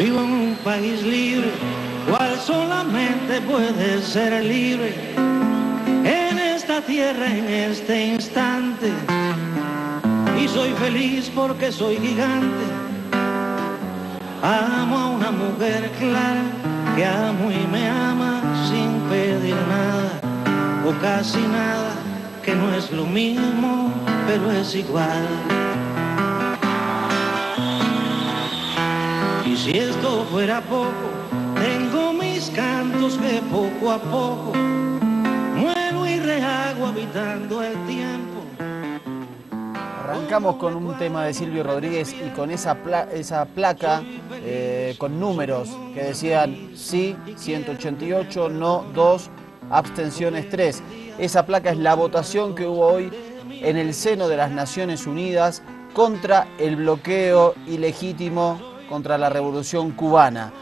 Vivo en un país libre, cual solamente puede ser libre en esta tierra, en este instante. Y soy feliz porque soy gigante. Amo a una mujer clara que amo y me ama sin pedir nada o casi nada, que no es lo mismo, pero es igual. Y si esto fuera poco, tengo mis cantos que poco a poco muero y rehago habitando el tiempo. Arrancamos con un tema de Silvio Rodríguez y con esa placa con números que decían sí, 188, no, 2, abstenciones 3. Esa placa es la votación que hubo hoy en el seno de las Naciones Unidas contra el bloqueo ilegítimo contra la Revolución Cubana.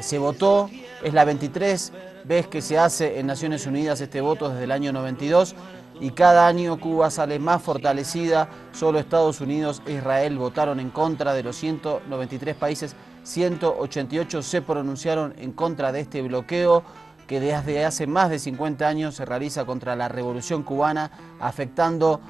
Se votó, es la 23 vez que se hace en Naciones Unidas este voto desde el año 92. Y cada año Cuba sale más fortalecida. Solo Estados Unidos e Israel votaron en contra. De los 193 países, 188 se pronunciaron en contra de este bloqueo que desde hace más de 50 años se realiza contra la Revolución Cubana, afectando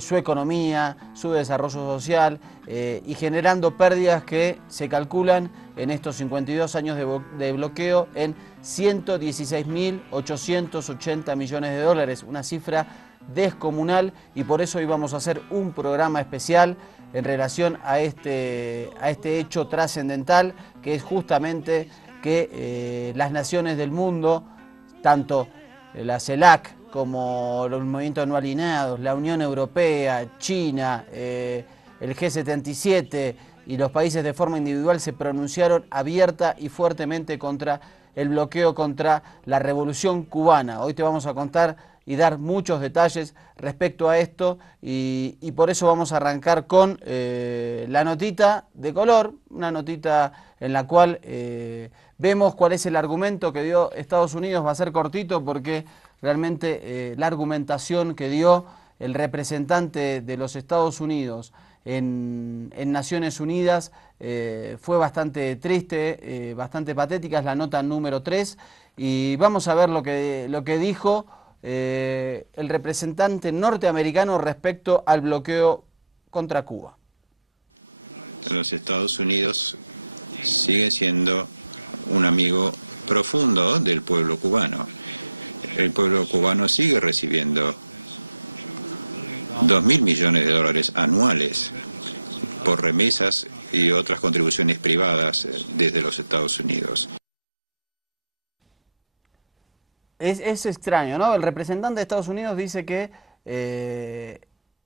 su economía, su desarrollo social y generando pérdidas que se calculan en estos 52 años de bloqueo en 116.880 millones de dólares, una cifra descomunal, y por eso hoy vamos a hacer un programa especial en relación a este hecho trascendental, que es justamente que las naciones del mundo, tanto la CELAC como los movimientos no alineados, la Unión Europea, China, el G77 y los países de forma individual se pronunciaron abierta y fuertemente contra el bloqueo contra la Revolución Cubana. Hoy te vamos a contar y dar muchos detalles respecto a esto y por eso vamos a arrancar con la notita de color, una notita en la cual vemos cuál es el argumento que dio Estados Unidos. Va a ser cortito porque realmente la argumentación que dio el representante de los Estados Unidos en Naciones Unidas fue bastante triste, bastante patética. Es la nota número 3 y vamos a ver lo que dijo el representante norteamericano respecto al bloqueo contra Cuba. Los Estados Unidos sigue siendo un amigo profundo del pueblo cubano. El pueblo cubano sigue recibiendo 2.000 millones de dólares anuales por remesas y otras contribuciones privadas desde los Estados Unidos. Es extraño, ¿no? El representante de Estados Unidos dice que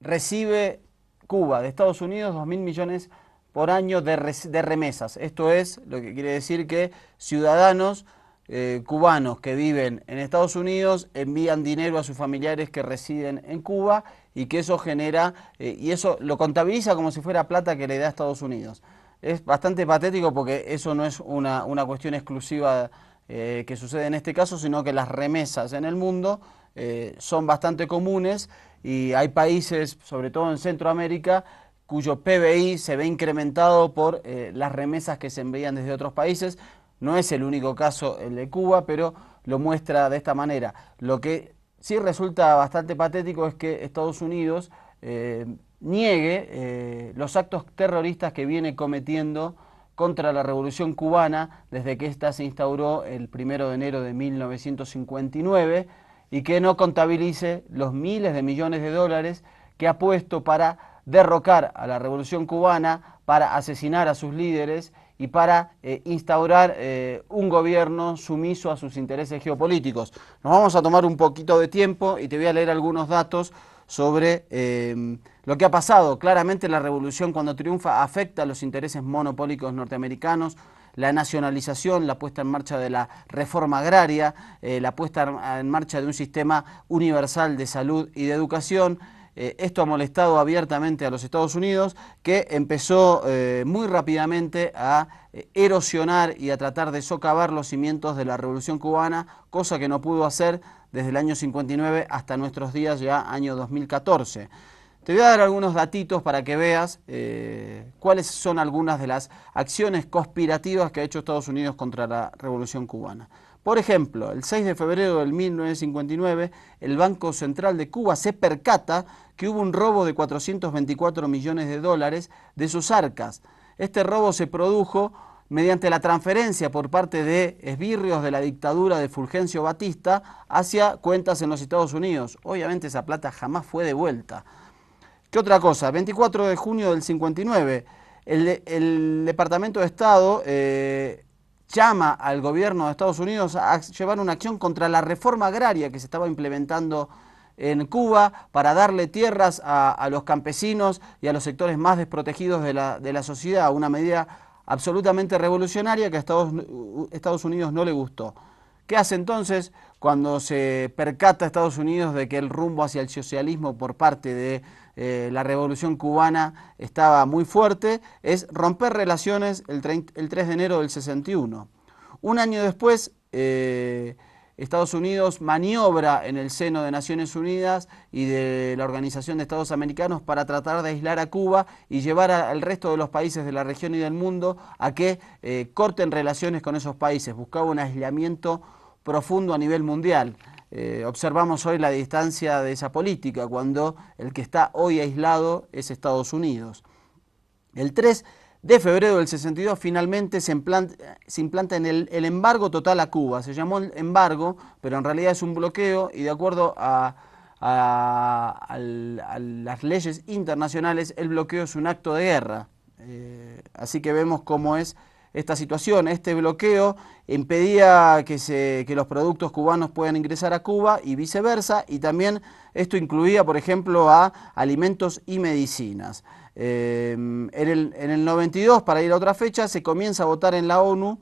recibe Cuba de Estados Unidos 2.000 millones por año de remesas. Esto es lo que quiere decir que ciudadanos cubanos que viven en Estados Unidos envían dinero a sus familiares que residen en Cuba y que eso genera, y eso lo contabiliza como si fuera plata que le da a Estados Unidos. Es bastante patético porque eso no es una cuestión exclusiva que sucede en este caso, sino que las remesas en el mundo son bastante comunes y hay países, sobre todo en Centroamérica, cuyo PBI se ve incrementado por las remesas que se envían desde otros países. No es el único caso el de Cuba, pero lo muestra de esta manera. Lo que sí resulta bastante patético es que Estados Unidos niegue los actos terroristas que viene cometiendo contra la Revolución Cubana desde que ésta se instauró el 1 de enero de 1959 y que no contabilice los miles de millones de dólares que ha puesto para derrocar a la Revolución Cubana, para asesinar a sus líderes y para instaurar un gobierno sumiso a sus intereses geopolíticos. Nos vamos a tomar un poquito de tiempo y te voy a leer algunos datos sobre lo que ha pasado. Claramente la revolución, cuando triunfa, afecta a los intereses monopólicos norteamericanos, la nacionalización, la puesta en marcha de la reforma agraria, la puesta en marcha de un sistema universal de salud y de educación. Esto ha molestado abiertamente a los Estados Unidos, que empezó muy rápidamente a erosionar y a tratar de socavar los cimientos de la Revolución Cubana, cosa que no pudo hacer desde el año 59 hasta nuestros días, ya año 2014. Te voy a dar algunos datitos para que veas cuáles son algunas de las acciones conspirativas que ha hecho Estados Unidos contra la Revolución Cubana. Por ejemplo, el 6 de febrero del 1959, el Banco Central de Cuba se percata que hubo un robo de 424 millones de dólares de sus arcas. Este robo se produjo mediante la transferencia por parte de esbirrios de la dictadura de Fulgencio Batista hacia cuentas en los Estados Unidos. Obviamente esa plata jamás fue devuelta. ¿Qué otra cosa? 24 de junio del 59, el Departamento de Estado llama al gobierno de Estados Unidos a llevar una acción contra la reforma agraria que se estaba implementando en Cuba para darle tierras a los campesinos y a los sectores más desprotegidos de la sociedad, una medida absolutamente revolucionaria que a Estados Unidos no le gustó. ¿Qué hace entonces cuando se percata Estados Unidos de que el rumbo hacia el socialismo por parte de la Revolución Cubana estaba muy fuerte? Es romper relaciones el 3 de enero del 61. Un año después, Estados Unidos maniobra en el seno de Naciones Unidas y de la Organización de Estados Americanos para tratar de aislar a Cuba y llevar al resto de los países de la región y del mundo a que corten relaciones con esos países. Buscaba un aislamiento profundo a nivel mundial. Observamos hoy la distancia de esa política, cuando el que está hoy aislado es Estados Unidos. El 3 de febrero del 62 finalmente se implanta en el embargo total a Cuba. Se llamó embargo, pero en realidad es un bloqueo, y de acuerdo a las leyes internacionales, el bloqueo es un acto de guerra. Así que vemos cómo es esta situación. Este bloqueo impedía que los productos cubanos puedan ingresar a Cuba y viceversa, y también esto incluía, por ejemplo, a alimentos y medicinas. En el 92, para ir a otra fecha, se comienza a votar en la ONU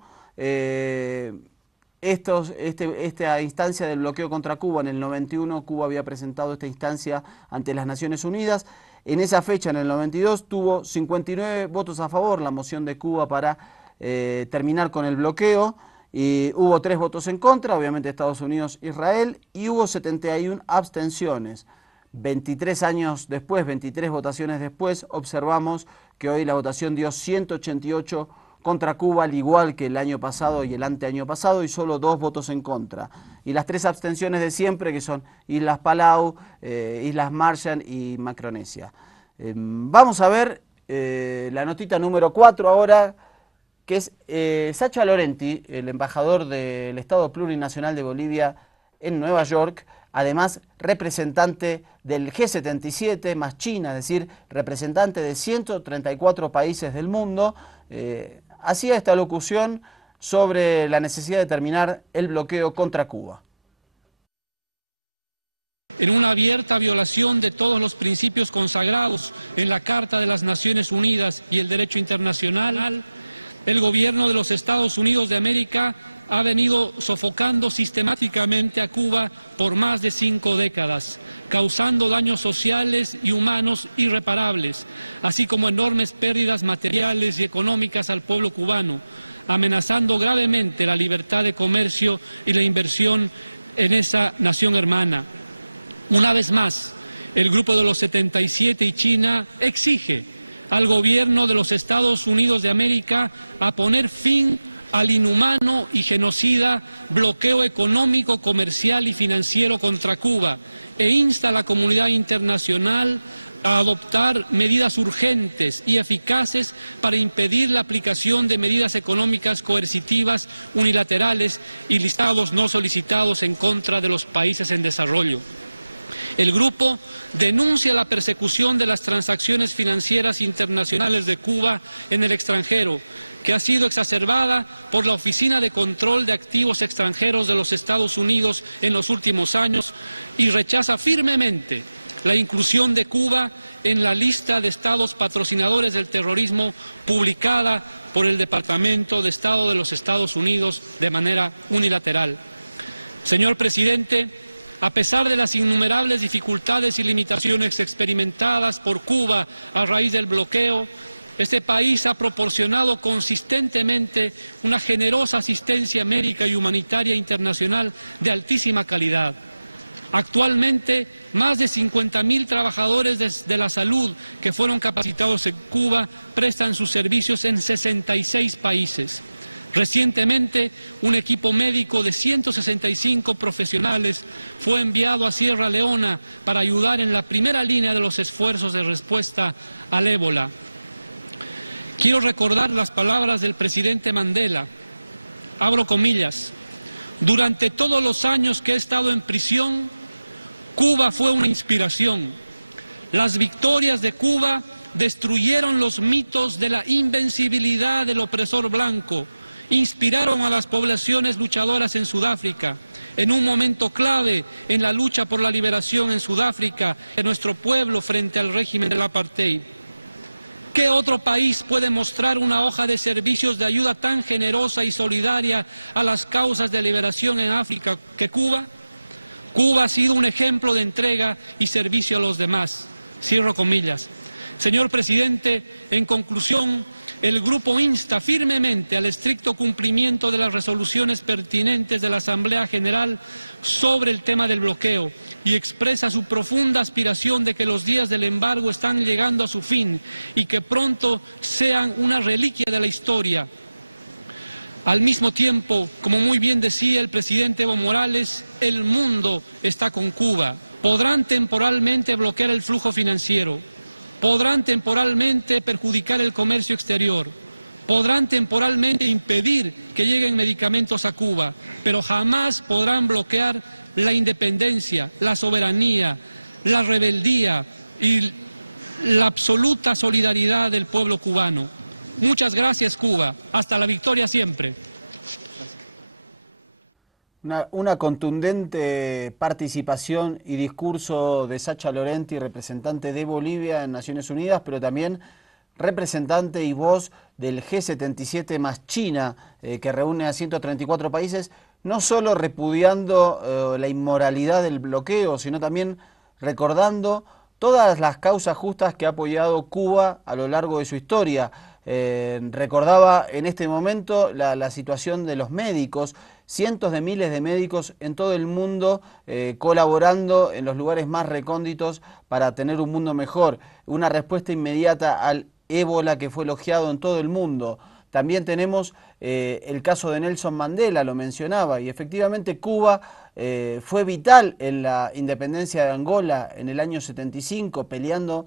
esta instancia del bloqueo contra Cuba. En el 91 Cuba había presentado esta instancia ante las Naciones Unidas. En esa fecha, en el 92, tuvo 59 votos a favor la moción de Cuba para terminar con el bloqueo, y hubo 3 votos en contra, obviamente Estados Unidos, Israel, y hubo 71 abstenciones. 23 años después, 23 votaciones después, observamos que hoy la votación dio 188 contra Cuba, al igual que el año pasado y el anteaño pasado, y solo 2 votos en contra. Y las 3 abstenciones de siempre, que son Islas Palau, Islas Marshall y Micronesia. Vamos a ver la notita número 4 ahora, que es Sacha Laurenti, el embajador del Estado Plurinacional de Bolivia en Nueva York, además representante del G77 más China, es decir, representante de 134 países del mundo, hacía esta locución sobre la necesidad de terminar el bloqueo contra Cuba. En una abierta violación de todos los principios consagrados en la Carta de las Naciones Unidas y el derecho internacional, el gobierno de los Estados Unidos de América ha venido sofocando sistemáticamente a Cuba por más de 5 décadas, causando daños sociales y humanos irreparables, así como enormes pérdidas materiales y económicas al pueblo cubano, amenazando gravemente la libertad de comercio y la inversión en esa nación hermana. Una vez más, el Grupo de los 77 y China exige al gobierno de los Estados Unidos de América a poner fin al inhumano y genocida bloqueo económico, comercial y financiero contra Cuba, e insta a la comunidad internacional a adoptar medidas urgentes y eficaces para impedir la aplicación de medidas económicas coercitivas unilaterales y listados no solicitados en contra de los países en desarrollo. El grupo denuncia la persecución de las transacciones financieras internacionales de Cuba en el extranjero, que ha sido exacerbada por la Oficina de Control de Activos Extranjeros de los Estados Unidos en los últimos años, y rechaza firmemente la inclusión de Cuba en la lista de estados patrocinadores del terrorismo publicada por el Departamento de Estado de los Estados Unidos de manera unilateral. Señor presidente, a pesar de las innumerables dificultades y limitaciones experimentadas por Cuba a raíz del bloqueo, este país ha proporcionado consistentemente una generosa asistencia médica y humanitaria internacional de altísima calidad. Actualmente, más de 50.000 trabajadores de la salud que fueron capacitados en Cuba prestan sus servicios en 66 países. Recientemente, un equipo médico de 165 profesionales fue enviado a Sierra Leona para ayudar en la primera línea de los esfuerzos de respuesta al ébola. Quiero recordar las palabras del presidente Mandela, abro comillas: durante todos los años que he estado en prisión, Cuba fue una inspiración. Las victorias de Cuba destruyeron los mitos de la invencibilidad del opresor blanco, inspiraron a las poblaciones luchadoras en Sudáfrica. En un momento clave en la lucha por la liberación en Sudáfrica de nuestro pueblo frente al régimen del apartheid. ¿Qué otro país puede mostrar una hoja de servicios de ayuda tan generosa y solidaria a las causas de liberación en África que Cuba? Cuba ha sido un ejemplo de entrega y servicio a los demás. Cierro comillas. Señor presidente, en conclusión, el Grupo insta firmemente al estricto cumplimiento de las resoluciones pertinentes de la Asamblea General sobre el tema del bloqueo y expresa su profunda aspiración de que los días del embargo están llegando a su fin y que pronto sean una reliquia de la historia. Al mismo tiempo, como muy bien decía el presidente Evo Morales, el mundo está con Cuba. Podrán temporalmente bloquear el flujo financiero, podrán temporalmente perjudicar el comercio exterior, podrán temporalmente impedir que lleguen medicamentos a Cuba, pero jamás podrán bloquear la independencia, la soberanía, la rebeldía y la absoluta solidaridad del pueblo cubano. Muchas gracias, Cuba. Hasta la victoria siempre. Una contundente participación y discurso de Sacha Laurenti, representante de Bolivia en Naciones Unidas, pero también representante y voz del G77 más China, que reúne a 134 países, no solo repudiando la inmoralidad del bloqueo, sino también recordando todas las causas justas que ha apoyado Cuba a lo largo de su historia. Recordaba en este momento la situación de los médicos, cientos de miles de médicos en todo el mundo colaborando en los lugares más recónditos para tener un mundo mejor. Una respuesta inmediata al ébola que fue elogiado en todo el mundo. También tenemos el caso de Nelson Mandela, lo mencionaba, y efectivamente Cuba fue vital en la independencia de Angola en el año 75, peleando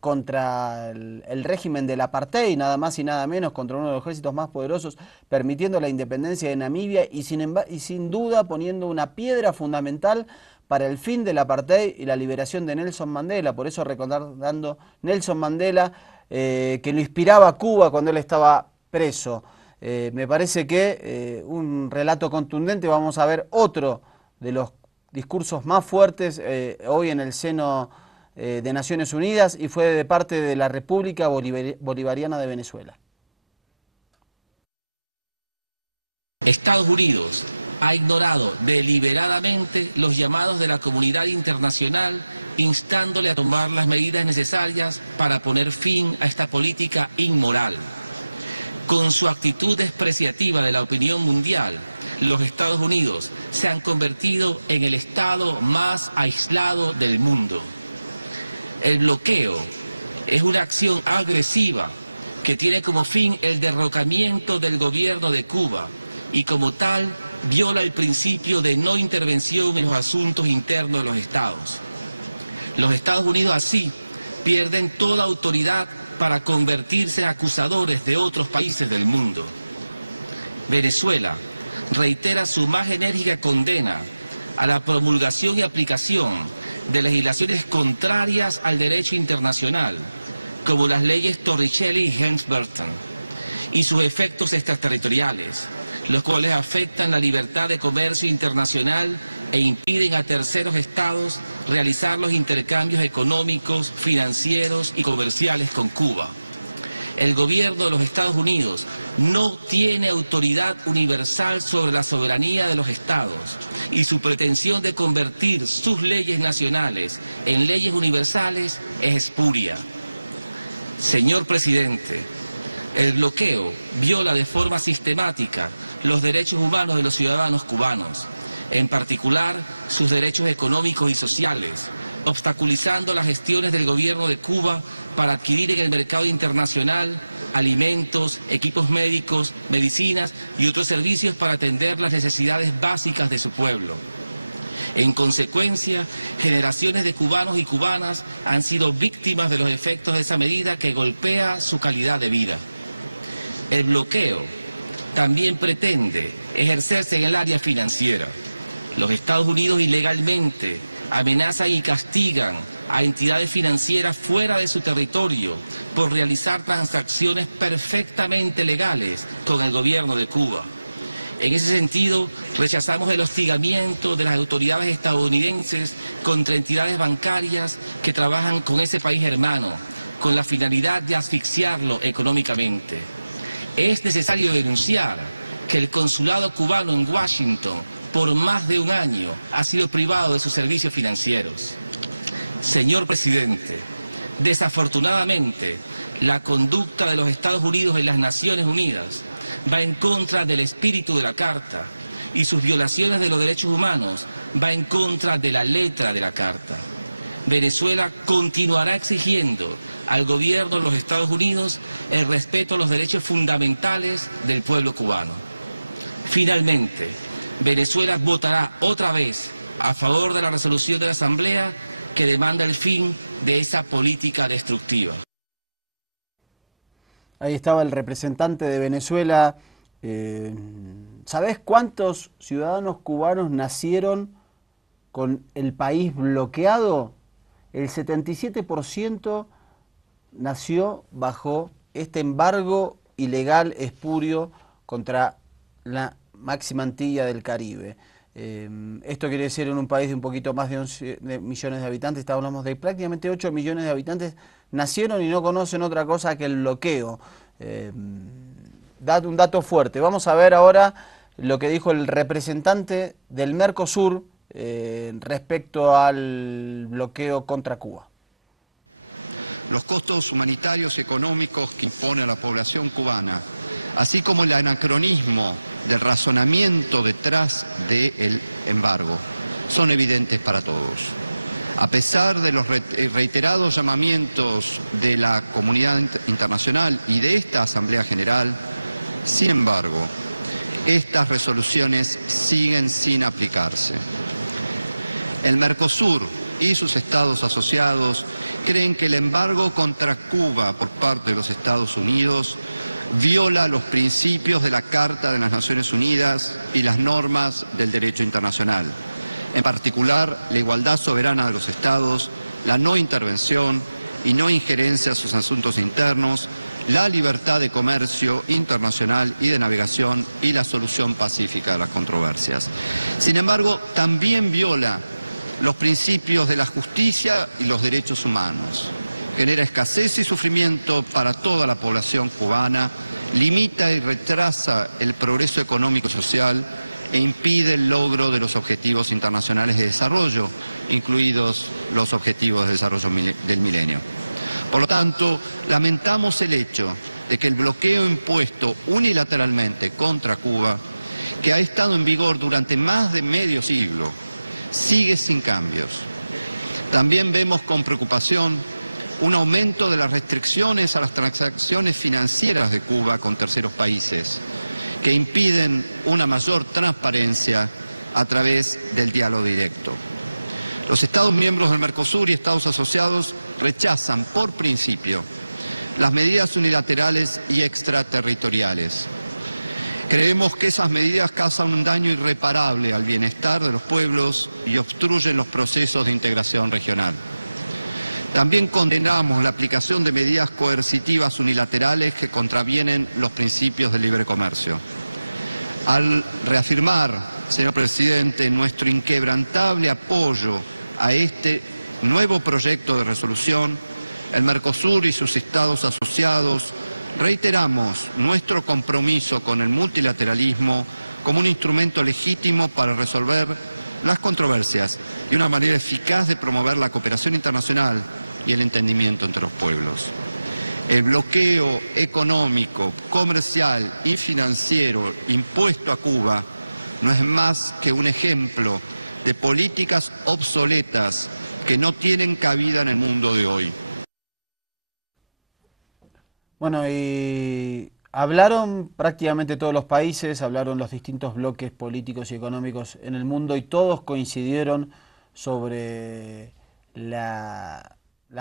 contra el régimen del apartheid, nada más y nada menos, contra uno de los ejércitos más poderosos, permitiendo la independencia de Namibia y sin duda poniendo una piedra fundamental para el fin del apartheid y la liberación de Nelson Mandela. Por eso recordando Nelson Mandela, que lo inspiraba a Cuba cuando él estaba preso. Me parece que un relato contundente. Vamos a ver otro de los discursos más fuertes hoy en el seno de Naciones Unidas, y fue de parte de la República Bolivariana de Venezuela. Estados Unidos ha ignorado deliberadamente los llamados de la comunidad internacional, instándole a tomar las medidas necesarias para poner fin a esta política inmoral. Con su actitud despreciativa de la opinión mundial, los Estados Unidos se han convertido en el Estado más aislado del mundo. El bloqueo es una acción agresiva que tiene como fin el derrocamiento del gobierno de Cuba y como tal viola el principio de no intervención en los asuntos internos de los estados. Los Estados Unidos así pierden toda autoridad para convertirse en acusadores de otros países del mundo. Venezuela reitera su más enérgica condena a la promulgación y aplicación de legislaciones contrarias al derecho internacional, como las leyes Torricelli y Helms-Burton, y sus efectos extraterritoriales, los cuales afectan la libertad de comercio internacional e impiden a terceros estados realizar los intercambios económicos, financieros y comerciales con Cuba. El gobierno de los Estados Unidos no tiene autoridad universal sobre la soberanía de los estados, y su pretensión de convertir sus leyes nacionales en leyes universales es espuria. Señor presidente, el bloqueo viola de forma sistemática los derechos humanos de los ciudadanos cubanos en particular sus derechos económicos y sociales, obstaculizando las gestiones del gobierno de Cuba para adquirir en el mercado internacional alimentos, equipos médicos, medicinas y otros servicios para atender las necesidades básicas de su pueblo. En consecuencia, generaciones de cubanos y cubanas han sido víctimas de los efectos de esa medida que golpea su calidad de vida. El bloqueo también pretende ejercerse en el área financiera. Los Estados Unidos ilegalmente amenazan y castigan a entidades financieras fuera de su territorio por realizar transacciones perfectamente legales con el gobierno de Cuba. En ese sentido, rechazamos el hostigamiento de las autoridades estadounidenses contra entidades bancarias que trabajan con ese país hermano, con la finalidad de asfixiarlo económicamente. Es necesario denunciar que el consulado cubano en Washington, por más de un año, ha sido privado de sus servicios financieros. Señor presidente, desafortunadamente, la conducta de los Estados Unidos en las Naciones Unidas va en contra del espíritu de la Carta y sus violaciones de los derechos humanos va en contra de la letra de la Carta. Venezuela continuará exigiendo al gobierno de los Estados Unidos el respeto a los derechos fundamentales del pueblo cubano. Finalmente, Venezuela votará otra vez a favor de la resolución de la Asamblea que demanda el fin de esa política destructiva. Ahí estaba el representante de Venezuela. ¿Sabés cuántos ciudadanos cubanos nacieron con el país bloqueado? El 77% nació bajo este embargo ilegal espurio contra la máxima Antilla del Caribe. Esto quiere decir en un país de un poquito más de 11 millones de habitantes, hablamos de prácticamente 8 millones de habitantes, nacieron y no conocen otra cosa que el bloqueo. Un dato fuerte. Vamos a ver ahora lo que dijo el representante del Mercosur respecto al bloqueo contra Cuba. Los costos humanitarios y económicos que impone a la población cubana, así como el anacronismo del razonamiento detrás del embargo, son evidentes para todos. A pesar de los reiterados llamamientos de la comunidad internacional y de esta Asamblea General, sin embargo, estas resoluciones siguen sin aplicarse. El Mercosur y sus estados asociados creen que el embargo contra Cuba por parte de los Estados Unidos viola los principios de la Carta de las Naciones Unidas y las normas del derecho internacional, en particular la igualdad soberana de los estados, la no intervención y no injerencia en sus asuntos internos, la libertad de comercio internacional y de navegación y la solución pacífica de las controversias. Sin embargo, también viola los principios de la justicia y los derechos humanos. Genera escasez y sufrimiento para toda la población cubana, limita y retrasa el progreso económico y social e impide el logro de los objetivos internacionales de desarrollo, incluidos los objetivos de desarrollo del milenio. Por lo tanto, lamentamos el hecho de que el bloqueo impuesto unilateralmente contra Cuba, que ha estado en vigor durante más de medio siglo, sigue sin cambios. También vemos con preocupación un aumento de las restricciones a las transacciones financieras de Cuba con terceros países, que impiden una mayor transparencia a través del diálogo directo. Los Estados miembros del Mercosur y Estados asociados rechazan por principio las medidas unilaterales y extraterritoriales. Creemos que esas medidas causan un daño irreparable al bienestar de los pueblos y obstruyen los procesos de integración regional. También condenamos la aplicación de medidas coercitivas unilaterales que contravienen los principios del libre comercio. Al reafirmar, señor presidente, nuestro inquebrantable apoyo a este nuevo proyecto de resolución, el Mercosur y sus estados asociados reiteramos nuestro compromiso con el multilateralismo como un instrumento legítimo para resolver las controversias y una manera eficaz de promover la cooperación internacional y el entendimiento entre los pueblos. El bloqueo económico, comercial y financiero impuesto a Cuba no es más que un ejemplo de políticas obsoletas que no tienen cabida en el mundo de hoy. Bueno, y hablaron prácticamente todos los países, hablaron los distintos bloques políticos y económicos en el mundo y todos coincidieron sobre la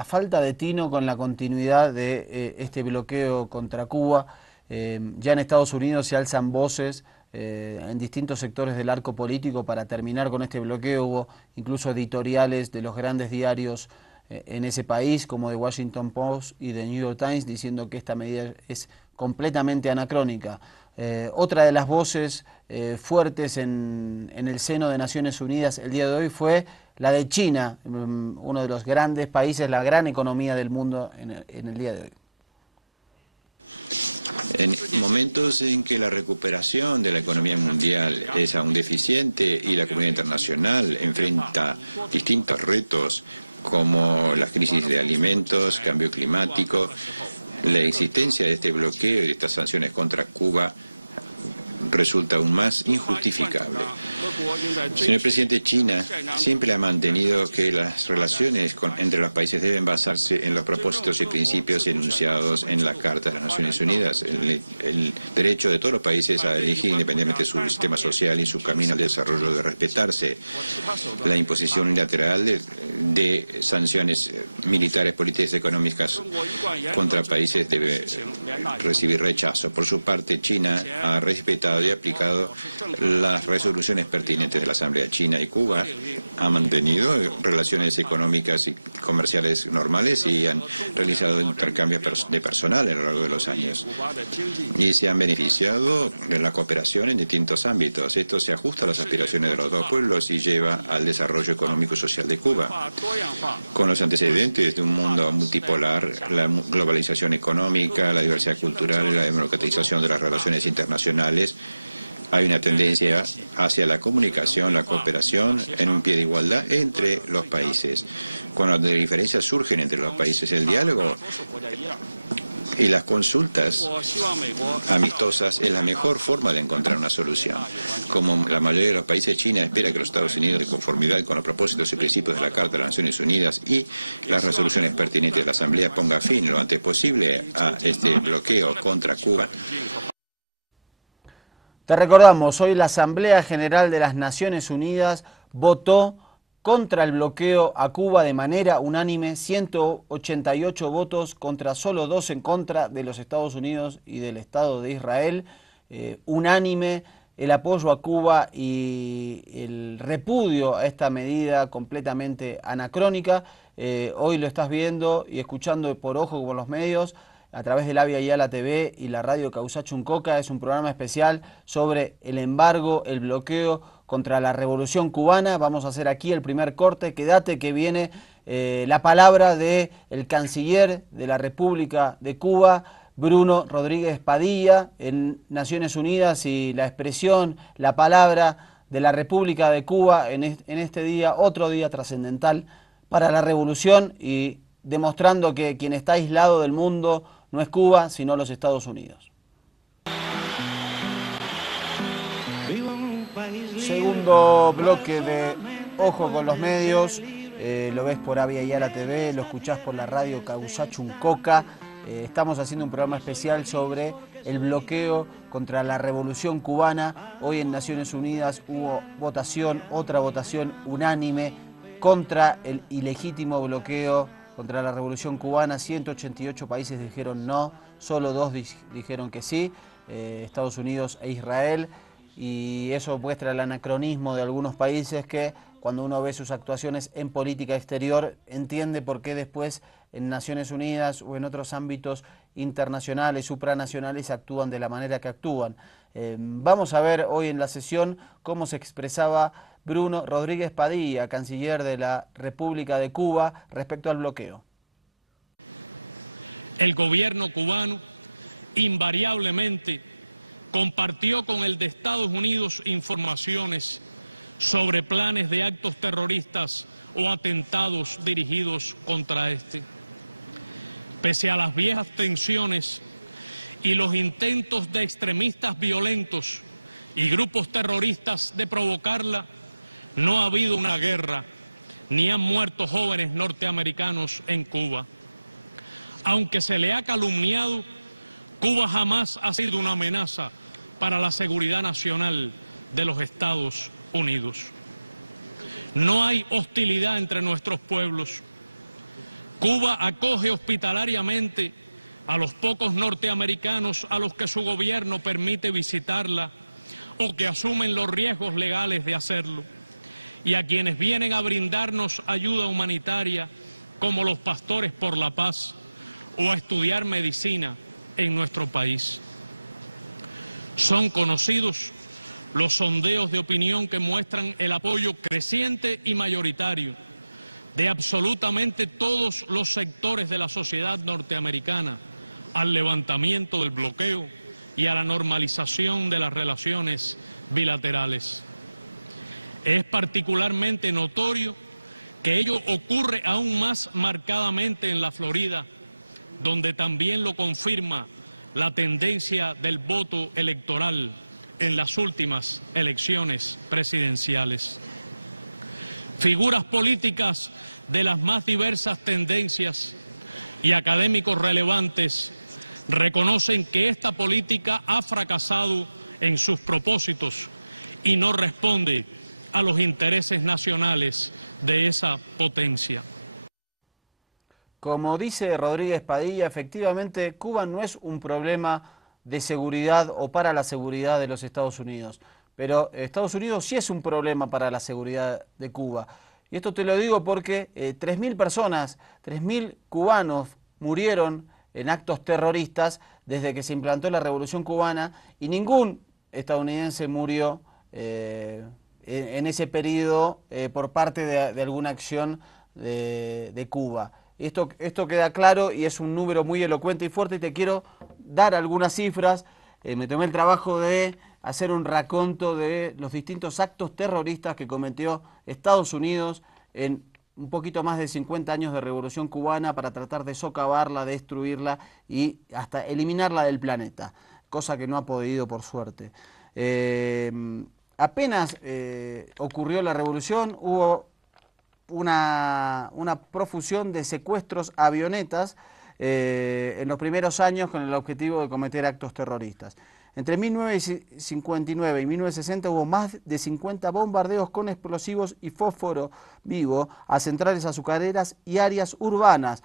falta de tino con la continuidad de este bloqueo contra Cuba. Ya en Estados Unidos se alzan voces en distintos sectores del arco político para terminar con este bloqueo. Hubo incluso editoriales de los grandes diarios en ese país, como The Washington Post y The New York Times, diciendo que esta medida es completamente anacrónica. Otra de las voces fuertes en el seno de Naciones Unidas el día de hoy fue la de China, uno de los grandes países, la gran economía del mundo en el día de hoy. En momentos en que la recuperación de la economía mundial es aún deficiente y la comunidad internacional enfrenta distintos retos como las crisis de alimentos, cambio climático, la existencia de este bloqueo y de estas sanciones contra Cuba resulta aún más injustificable. Señor presidente, China siempre ha mantenido que las relaciones entre los países deben basarse en los propósitos y principios enunciados en la Carta de las Naciones Unidas, el derecho de todos los países a elegir independientemente de su sistema social y su camino al desarrollo de respetarse, la imposición unilateral de sanciones militares, políticas y económicas contra países debe recibir rechazo. Por su parte, China ha respetado y aplicado las resoluciones pertinentes de la Asamblea. China y Cuba han mantenido relaciones económicas y comerciales normales y han realizado intercambios de personal a lo largo de los años. Y se han beneficiado de la cooperación en distintos ámbitos. Esto se ajusta a las aspiraciones de los dos pueblos y lleva al desarrollo económico y social de Cuba. Con los antecedentes de un mundo multipolar, la globalización económica, la diversidad cultural y la democratización de las relaciones internacionales, hay una tendencia hacia la comunicación, la cooperación en un pie de igualdad entre los países. Cuando las diferencias surgen entre los países, el diálogo y las consultas amistosas es la mejor forma de encontrar una solución. Como la mayoría de los países, China espera que los Estados Unidos, de conformidad con los propósitos y principios de la Carta de las Naciones Unidas y las resoluciones pertinentes de la Asamblea, ponga fin lo antes posible a este bloqueo contra Cuba. Te recordamos, hoy la Asamblea General de las Naciones Unidas votó contra el bloqueo a Cuba de manera unánime, 188 votos contra solo 2 en contra de los Estados Unidos y del Estado de Israel. Unánime el apoyo a Cuba y el repudio a esta medida completamente anacrónica. Hoy lo estás viendo y escuchando por ojo por los medios, a través del Avia Yala TV y la radio Causachuncoca. Es un programa especial sobre el embargo, el bloqueo contra la Revolución Cubana. Vamos a hacer aquí el primer corte. Quédate que viene la palabra del canciller de la República de Cuba, Bruno Rodríguez Padilla, en Naciones Unidas, y la expresión, la palabra de la República de Cuba en este día, otro día trascendental para la revolución, y demostrando que quien está aislado del mundo no es Cuba, sino los Estados Unidos. Segundo bloque de Ojo con los Medios. Lo ves por Avia Yala TV, lo escuchás por la radio Causachuncoca. Estamos haciendo un programa especial sobre el bloqueo contra la Revolución Cubana. Hoy en Naciones Unidas hubo votación, otra votación unánime contra el ilegítimo bloqueo contra la Revolución Cubana. 188 países dijeron no, solo 2 dijeron que sí, Estados Unidos e Israel. Y eso muestra el anacronismo de algunos países que, cuando uno ve sus actuaciones en política exterior, entiende por qué después en Naciones Unidas o en otros ámbitos internacionales, supranacionales, actúan de la manera que actúan. Vamos a ver hoy en la sesión cómo se expresaba Bruno Rodríguez Padilla, canciller de la República de Cuba, respecto al bloqueo. El gobierno cubano invariablemente compartió con el de Estados Unidos informaciones sobre planes de actos terroristas o atentados dirigidos contra este. Pese a las viejas tensiones y los intentos de extremistas violentos y grupos terroristas de provocarla, no ha habido una guerra, ni han muerto jóvenes norteamericanos en Cuba. Aunque se le ha calumniado, Cuba jamás ha sido una amenaza para la seguridad nacional de los Estados Unidos. No hay hostilidad entre nuestros pueblos. Cuba acoge hospitalariamente a los pocos norteamericanos a los que su gobierno permite visitarla o que asumen los riesgos legales de hacerlo, y a quienes vienen a brindarnos ayuda humanitaria, como los Pastores por la Paz, o a estudiar medicina en nuestro país. Son conocidos los sondeos de opinión que muestran el apoyo creciente y mayoritario de absolutamente todos los sectores de la sociedad norteamericana al levantamiento del bloqueo y a la normalización de las relaciones bilaterales. Es particularmente notorio que ello ocurre aún más marcadamente en la Florida, donde también lo confirma la tendencia del voto electoral en las últimas elecciones presidenciales. Figuras políticas de las más diversas tendencias y académicos relevantes reconocen que esta política ha fracasado en sus propósitos y no responde a los intereses nacionales de esa potencia. Como dice Rodríguez Padilla, efectivamente Cuba no es un problema de seguridad o para la seguridad de los Estados Unidos, pero Estados Unidos sí es un problema para la seguridad de Cuba. Y esto te lo digo porque 3.000 personas, 3.000 cubanos murieron en actos terroristas desde que se implantó la Revolución Cubana y ningún estadounidense murió en ese periodo por parte de alguna acción de Cuba. Esto queda claro y es un número muy elocuente y fuerte, y te quiero dar algunas cifras. Me tomé el trabajo de hacer un raconto de los distintos actos terroristas que cometió Estados Unidos en un poquito más de 50 años de Revolución Cubana para tratar de socavarla, destruirla y hasta eliminarla del planeta, cosa que no ha podido, por suerte. Apenas ocurrió la revolución, hubo una profusión de secuestros a avionetas en los primeros años con el objetivo de cometer actos terroristas. Entre 1959 y 1960 hubo más de 50 bombardeos con explosivos y fósforo vivo a centrales azucareras y áreas urbanas.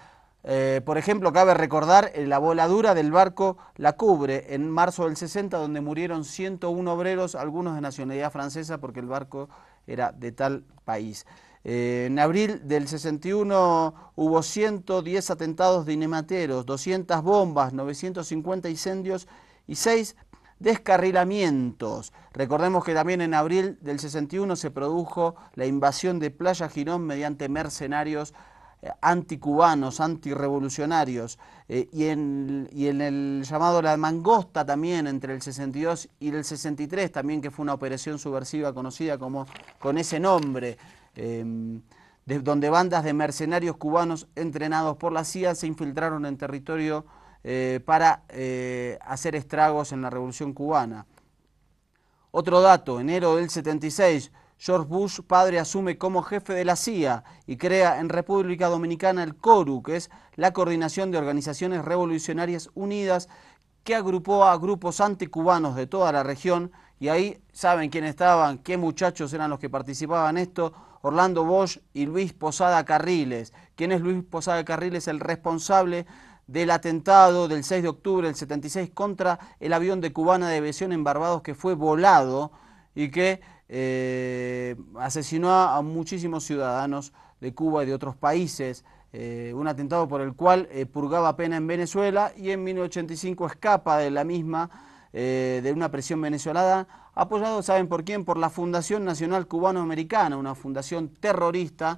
Por ejemplo, cabe recordar la voladura del barco La Cubre en marzo del 60, donde murieron 101 obreros, algunos de nacionalidad francesa, porque el barco era de tal país. En abril del 61 hubo 110 atentados dinamiteros, 200 bombas, 950 incendios y 6 descarrilamientos. Recordemos que también en abril del 61 se produjo la invasión de Playa Girón mediante mercenarios anticubanos, antirrevolucionarios, y en el llamado La Mangosta también entre el 62 y el 63 también, que fue una operación subversiva conocida como con ese nombre, donde bandas de mercenarios cubanos entrenados por la CIA se infiltraron en territorio para hacer estragos en la Revolución Cubana. Otro dato, enero del 76, George Bush padre asume como jefe de la CIA y crea en República Dominicana el CORU, que es la Coordinación de Organizaciones Revolucionarias Unidas, que agrupó a grupos anticubanos de toda la región, y ahí saben quién estaban, qué muchachos eran los que participaban en esto: Orlando Bosch y Luis Posada Carriles. ¿Quién es Luis Posada Carriles? El responsable del atentado del 6 de octubre del 76 contra el avión de Cubana de Aviación en Barbados, que fue volado y que asesinó a muchísimos ciudadanos de Cuba y de otros países. Un atentado por el cual purgaba pena en Venezuela y en 1985 escapa de la misma, de una prisión venezolana, apoyado, ¿saben por quién? Por la Fundación Nacional Cubano-Americana, una fundación terrorista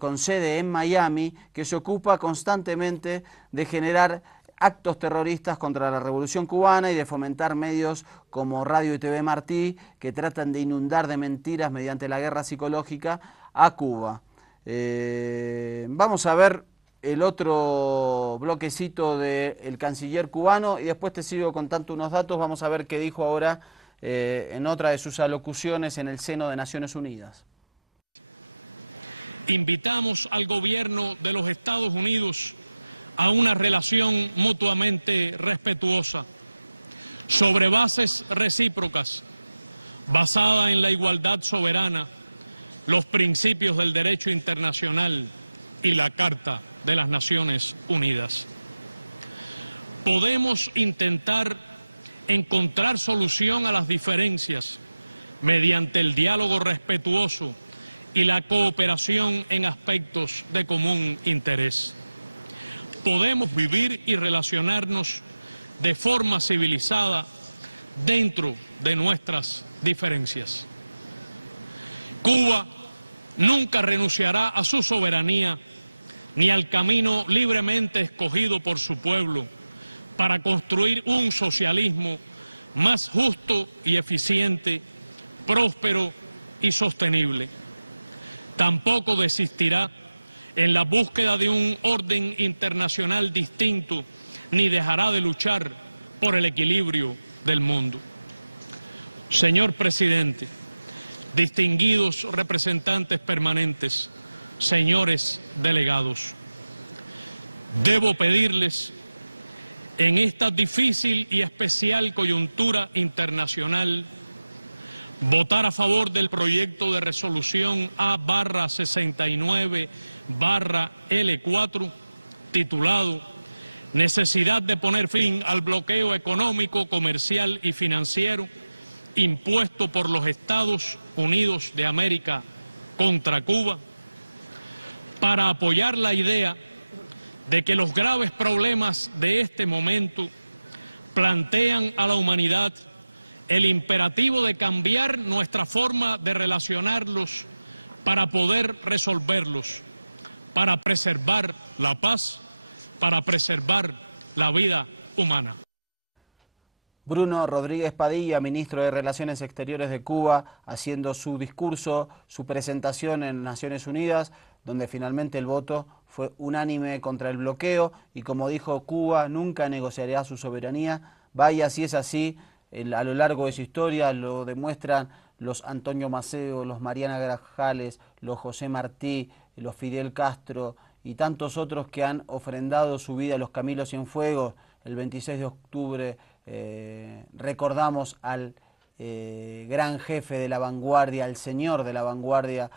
con sede en Miami, que se ocupa constantemente de generar actos terroristas contra la Revolución Cubana y de fomentar medios como Radio y TV Martí, que tratan de inundar de mentiras mediante la guerra psicológica a Cuba. Vamos a ver el otro bloquecito del canciller cubano y después te sigo contando unos datos. Vamos a ver qué dijo ahora en otra de sus alocuciones en el seno de Naciones Unidas. Invitamos al gobierno de los Estados Unidos a una relación mutuamente respetuosa, sobre bases recíprocas, basada en la igualdad soberana, los principios del derecho internacional y la Carta de las Naciones Unidas. Podemos intentar encontrar solución a las diferencias mediante el diálogo respetuoso y la cooperación en aspectos de común interés. Podemos vivir y relacionarnos de forma civilizada dentro de nuestras diferencias. Cuba nunca renunciará a su soberanía ni al camino libremente escogido por su pueblo para construir un socialismo más justo y eficiente, próspero y sostenible. Tampoco desistirá en la búsqueda de un orden internacional distinto, ni dejará de luchar por el equilibrio del mundo. Señor presidente, distinguidos representantes permanentes, señores delegados, debo pedirles en esta difícil y especial coyuntura internacional votar a favor del proyecto de resolución A/69/L4 titulado Necesidad de poner fin al bloqueo económico, comercial y financiero impuesto por los Estados Unidos de América contra Cuba, para apoyar la idea de que los graves problemas de este momento plantean a la humanidad el imperativo de cambiar nuestra forma de relacionarlos para poder resolverlos, para preservar la paz, para preservar la vida humana. Bruno Rodríguez Padilla, ministro de Relaciones Exteriores de Cuba, haciendo su discurso, su presentación en Naciones Unidas, donde finalmente el voto fue unánime contra el bloqueo y, como dijo, Cuba nunca negociará su soberanía. Vaya, si es así, a lo largo de su historia lo demuestran los Antonio Maceo, los Mariana Grajales, los José Martí, los Fidel Castro y tantos otros que han ofrendado su vida a los Camilo Cienfuegos. El 26 de octubre recordamos al gran jefe de la vanguardia, al señor de la vanguardia,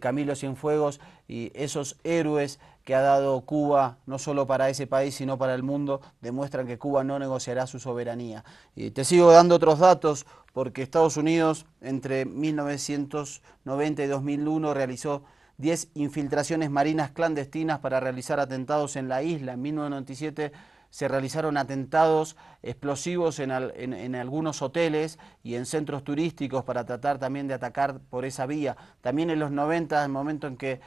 Camilo Cienfuegos, y esos héroes que ha dado Cuba, no solo para ese país, sino para el mundo, demuestran que Cuba no negociará su soberanía. Y te sigo dando otros datos, porque Estados Unidos entre 1990 y 2001 realizó 10 infiltraciones marinas clandestinas para realizar atentados en la isla. En 1997 se realizaron atentados explosivos en algunos hoteles y en centros turísticos para tratar también de atacar por esa vía. También en los 90, el momento en que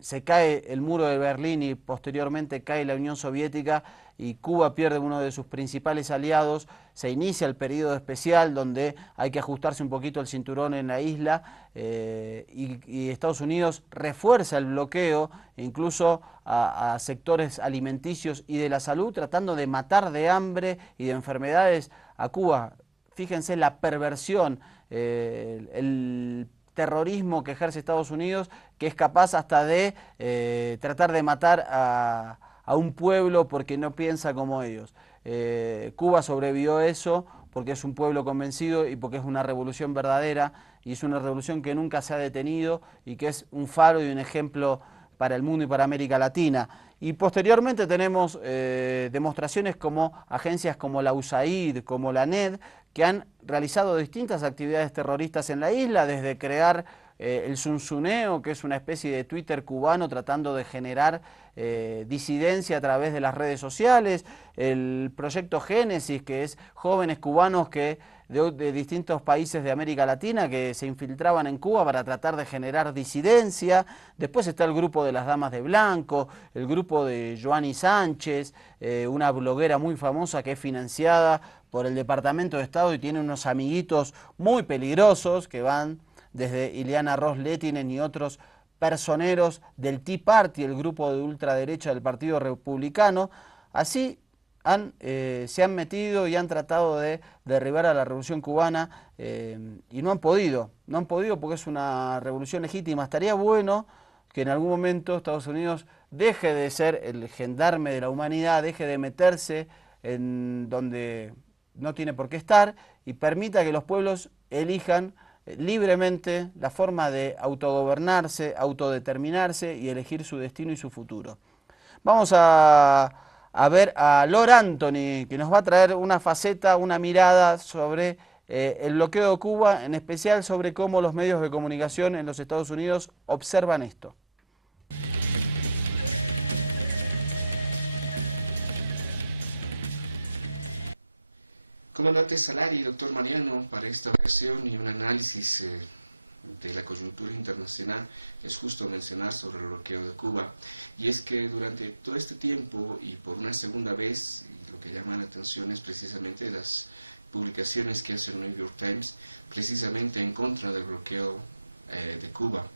se cae el muro de Berlín y posteriormente cae la Unión Soviética y Cuba pierde uno de sus principales aliados, se inicia el periodo especial donde hay que ajustarse un poquito el cinturón en la isla y Estados Unidos refuerza el bloqueo incluso a sectores alimenticios y de la salud, tratando de matar de hambre y de enfermedades a Cuba. Fíjense la perversión, el terrorismo que ejerce Estados Unidos, que es capaz hasta de tratar de matar a un pueblo porque no piensa como ellos. Cuba sobrevivió a eso porque es un pueblo convencido y porque es una revolución verdadera y es una revolución que nunca se ha detenido y que es un faro y un ejemplo para el mundo y para América Latina. Y posteriormente tenemos demostraciones como agencias como la USAID, como la NED, que han realizado distintas actividades terroristas en la isla, desde crear el Zunzuneo, que es una especie de Twitter cubano tratando de generar disidencia a través de las redes sociales, el proyecto Génesis, que es jóvenes cubanos que de distintos países de América Latina que se infiltraban en Cuba para tratar de generar disidencia. Después está el grupo de las Damas de Blanco, el grupo de Joanny Sánchez, una bloguera muy famosa que es financiada por el Departamento de Estado y tiene unos amiguitos muy peligrosos que van desde Ileana Ross Lettinen y otros personeros del Tea Party, el grupo de ultraderecha del Partido Republicano. Así se han metido y han tratado de derribar a la revolución cubana y no han podido porque es una revolución legítima. Estaría bueno que en algún momento Estados Unidos deje de ser el gendarme de la humanidad, deje de meterse en donde no tiene por qué estar y permita que los pueblos elijan libremente la forma de autogobernarse, autodeterminarse y elegir su destino y su futuro. Vamos a ver a Lord Anthony, que nos va a traer una faceta, una mirada sobre el bloqueo de Cuba, en especial sobre cómo los medios de comunicación en los Estados Unidos observan esto. Comandante Salari y doctor Mariano, para esta ocasión y un análisis de la coyuntura internacional, es justo mencionar sobre el bloqueo de Cuba, y es que durante todo este tiempo y por una segunda vez, y lo que llama la atención es precisamente las publicaciones que hace el New York Times precisamente en contra del bloqueo de Cuba,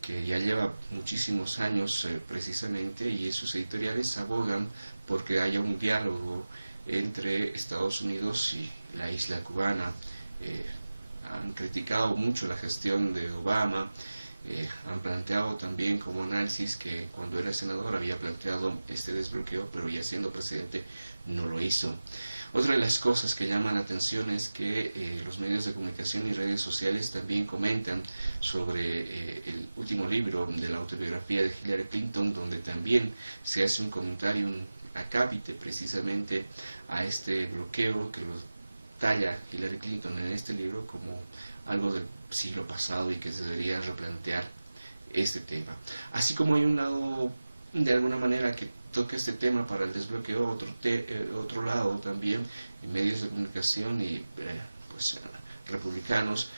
que ya lleva muchísimos años precisamente, y sus editoriales abogan porque haya un diálogo entre Estados Unidos y la isla cubana. Han criticado mucho la gestión de Obama, han planteado también como análisis que cuando era senador había planteado este desbloqueo, pero ya siendo presidente no lo hizo. Otra de las cosas que llaman la atención es que los medios de comunicación y redes sociales también comentan sobre el último libro de la autobiografía de Hillary Clinton, donde también se hace un comentario, un acápite precisamente a este bloqueo que lo talla Hillary Clinton en este libro como algo del siglo pasado y que se debería replantear este tema. Así como hay un lado de alguna manera que toca este tema para el desbloqueo, otro lado también en medios de comunicación y republicanos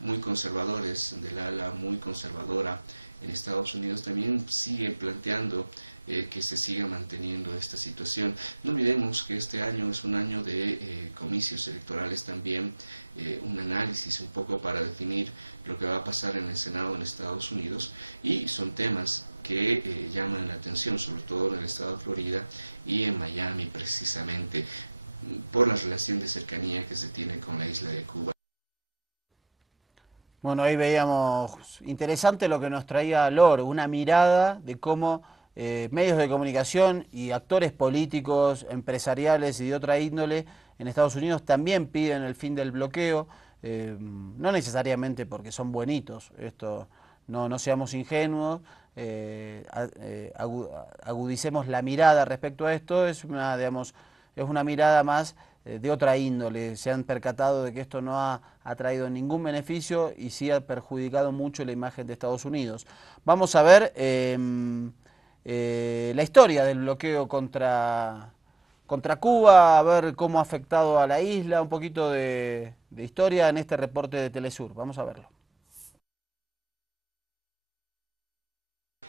muy conservadores, del ala muy conservadora en Estados Unidos, también siguen planteando que se siga manteniendo esta situación. No olvidemos que este año es un año de comicios electorales también, un análisis un poco para definir lo que va a pasar en el Senado en Estados Unidos, y son temas que llaman la atención, sobre todo en el estado de Florida y en Miami precisamente, por la relación de cercanía que se tiene con la isla de Cuba. Bueno, ahí veíamos interesante lo que nos traía Lord, una mirada de cómo medios de comunicación y actores políticos, empresariales y de otra índole en Estados Unidos también piden el fin del bloqueo, no necesariamente porque son buenitos, esto no seamos ingenuos, agudicemos la mirada respecto a esto, es una mirada más de otra índole. Se han percatado de que esto no ha traído ningún beneficio y sí ha perjudicado mucho la imagen de Estados Unidos. Vamos a ver la historia del bloqueo contra Cuba, a ver cómo ha afectado a la isla, un poquito de historia en este reporte de Telesur. Vamos a verlo.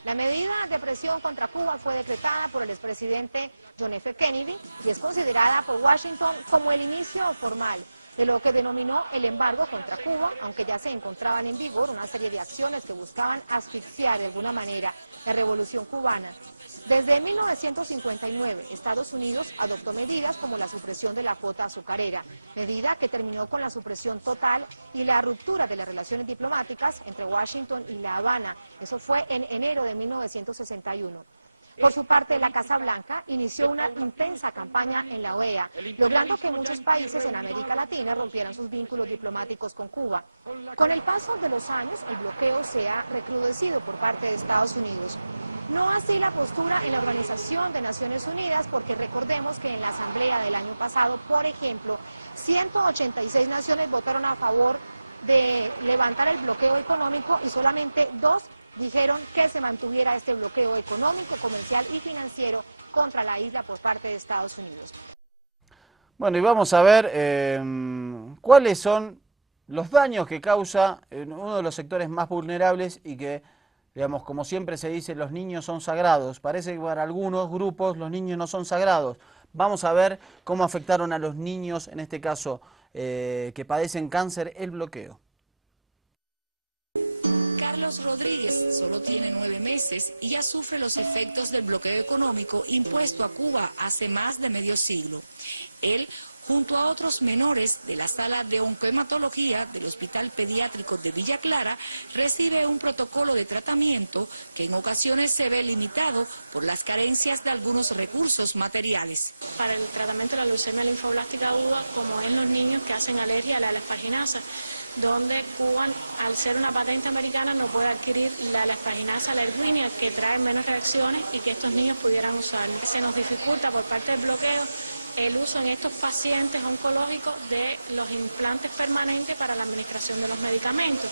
La medida de presión contra Cuba fue decretada por el expresidente John F. Kennedy y es considerada por Washington como el inicio formal de lo que denominó el embargo contra Cuba, aunque ya se encontraban en vigor una serie de acciones que buscaban asfixiar de alguna manera la revolución cubana. Desde 1959, Estados Unidos adoptó medidas como la supresión de la cuota azucarera, medida que terminó con la supresión total y la ruptura de las relaciones diplomáticas entre Washington y La Habana. Eso fue en enero de 1961. Por su parte, la Casa Blanca inició una intensa campaña en la OEA, logrando que muchos países en América Latina rompieran sus vínculos diplomáticos con Cuba. Con el paso de los años, el bloqueo se ha recrudecido por parte de Estados Unidos. No así la postura en la Organización de Naciones Unidas, porque recordemos que en la Asamblea del año pasado, por ejemplo, 186 naciones votaron a favor de levantar el bloqueo económico y solamente 2 dijeron que se mantuviera este bloqueo económico, comercial y financiero contra la isla por parte de Estados Unidos. Bueno, y vamos a ver cuáles son los daños que causa en uno de los sectores más vulnerables y que, digamos, como siempre se dice, los niños son sagrados. Parece que para algunos grupos los niños no son sagrados. Vamos a ver cómo afectaron a los niños, en este caso, que padecen cáncer, el bloqueo. Carlos Rodríguez solo tiene 9 meses y ya sufre los efectos del bloqueo económico impuesto a Cuba hace más de medio siglo. Él, junto a otros menores de la sala de oncohematología del Hospital Pediátrico de Villa Clara, recibe un protocolo de tratamiento que en ocasiones se ve limitado por las carencias de algunos recursos materiales. Para el tratamiento de la leucemia linfoblástica aguda, como en los niños que hacen alergia a la asparginasa, donde Cuba, al ser una patente americana, no puede adquirir la asparginasa, la erwinia, que trae menos reacciones y que estos niños pudieran usar. Se nos dificulta por parte del bloqueo el uso en estos pacientes oncológicos de los implantes permanentes para la administración de los medicamentos,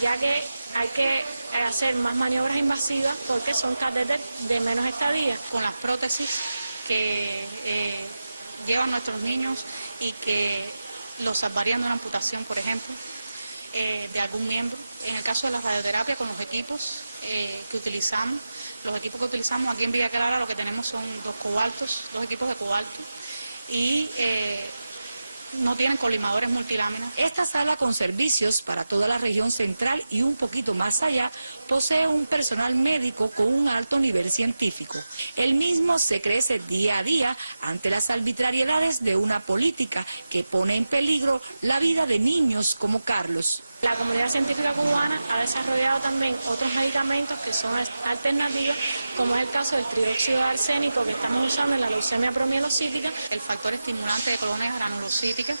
ya que hay que hacer más maniobras invasivas porque son catéteres de menos estadía. Con las prótesis que llevan nuestros niños y que los salvarían de una amputación, por ejemplo, de algún miembro. En el caso de la radioterapia, con los equipos que utilizamos, aquí en Villa Clara lo que tenemos son dos equipos de cobalto, y no tienen colimadores multiláminas. Esta sala con servicios para toda la región central y un poquito más allá posee un personal médico con un alto nivel científico. El mismo se crece día a día ante las arbitrariedades de una política que pone en peligro la vida de niños como Carlos. La comunidad científica cubana ha desarrollado también otros medicamentos que son alternativos, como es el caso del trióxido de arsénico que estamos usando en la leucemia promielocítica. El factor estimulante de colonias granulocíticas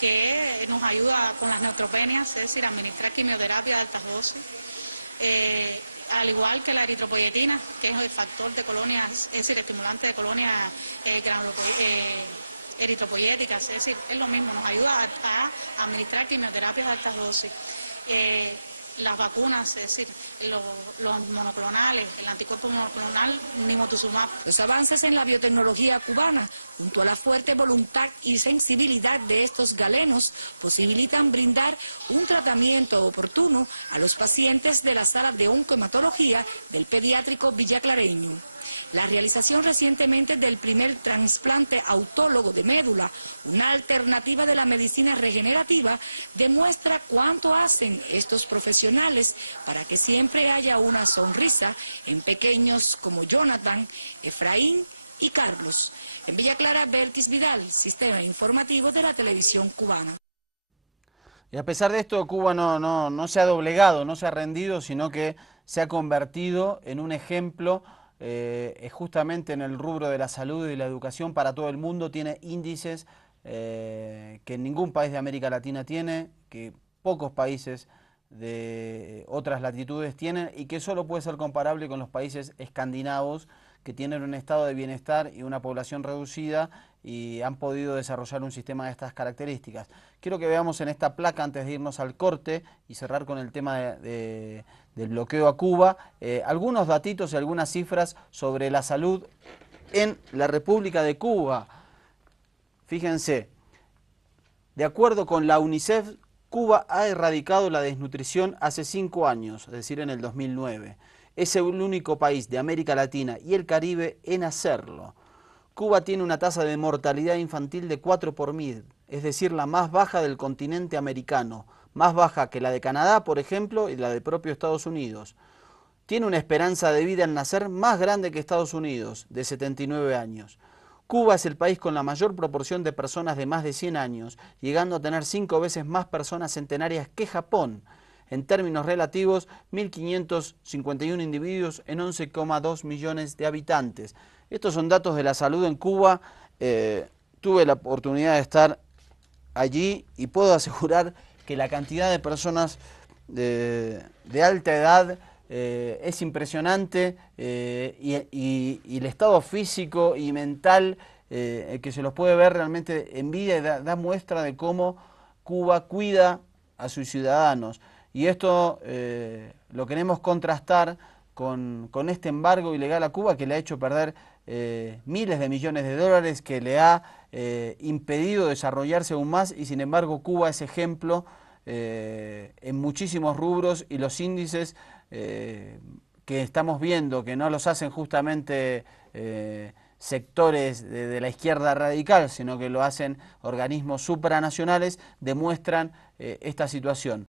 que nos ayuda con las neutropenias, es decir, administrar quimioterapia de altas dosis. Al igual que la eritropoyetina, que es el factor de colonias, es decir, estimulante de colonias eritropoyéticas, es decir, es lo mismo, nos ayuda a administrar quimioterapias de altas dosis. Las vacunas, es decir, los monoclonales, el anticuerpo monoclonal Nimotuzumab. Los avances en la biotecnología cubana, junto a la fuerte voluntad y sensibilidad de estos galenos, posibilitan brindar un tratamiento oportuno a los pacientes de la sala de oncohematología del pediátrico villaclareño. La realización recientemente del primer trasplante autólogo de médula, una alternativa de la medicina regenerativa, demuestra cuánto hacen estos profesionales para que siempre haya una sonrisa en pequeños como Jonathan, Efraín y Carlos. En Villa Clara, Belkis Vidal, Sistema Informativo de la Televisión Cubana. Y a pesar de esto, Cuba no se ha doblegado, no se ha rendido, sino que se ha convertido en un ejemplo justamente en el rubro de la salud y la educación para todo el mundo. Tiene índices que ningún país de América Latina tiene, que pocos países de otras latitudes tienen y que solo puede ser comparable con los países escandinavos, que tienen un estado de bienestar y una población reducida y han podido desarrollar un sistema de estas características. Quiero que veamos en esta placa, antes de irnos al corte y cerrar con el tema del bloqueo a Cuba, algunos datitos y algunas cifras sobre la salud en la República de Cuba. Fíjense, de acuerdo con la UNICEF, Cuba ha erradicado la desnutrición hace 5 años, es decir, en el 2009. Es el único país de América Latina y el Caribe en hacerlo. Cuba tiene una tasa de mortalidad infantil de 4 por 1000, es decir, la más baja del continente americano, más baja que la de Canadá, por ejemplo, y la del propio Estados Unidos. Tiene una esperanza de vida al nacer más grande que Estados Unidos, de 79 años. Cuba es el país con la mayor proporción de personas de más de 100 años, llegando a tener 5 veces más personas centenarias que Japón. En términos relativos, 1.551 individuos en 11,2 millones de habitantes. Estos son datos de la salud en Cuba. Tuve la oportunidad de estar allí y puedo asegurar que la cantidad de personas de alta edad es impresionante y el estado físico y mental que se los puede ver realmente en vida y da muestra de cómo Cuba cuida a sus ciudadanos. Y esto lo queremos contrastar con este embargo ilegal a Cuba que le ha hecho perder miles de millones de dólares, que le ha impedido desarrollarse aún más, y sin embargo Cuba es ejemplo en muchísimos rubros, y los índices que estamos viendo, que no los hacen justamente sectores de la izquierda radical, sino que lo hacen organismos supranacionales, demuestran esta situación.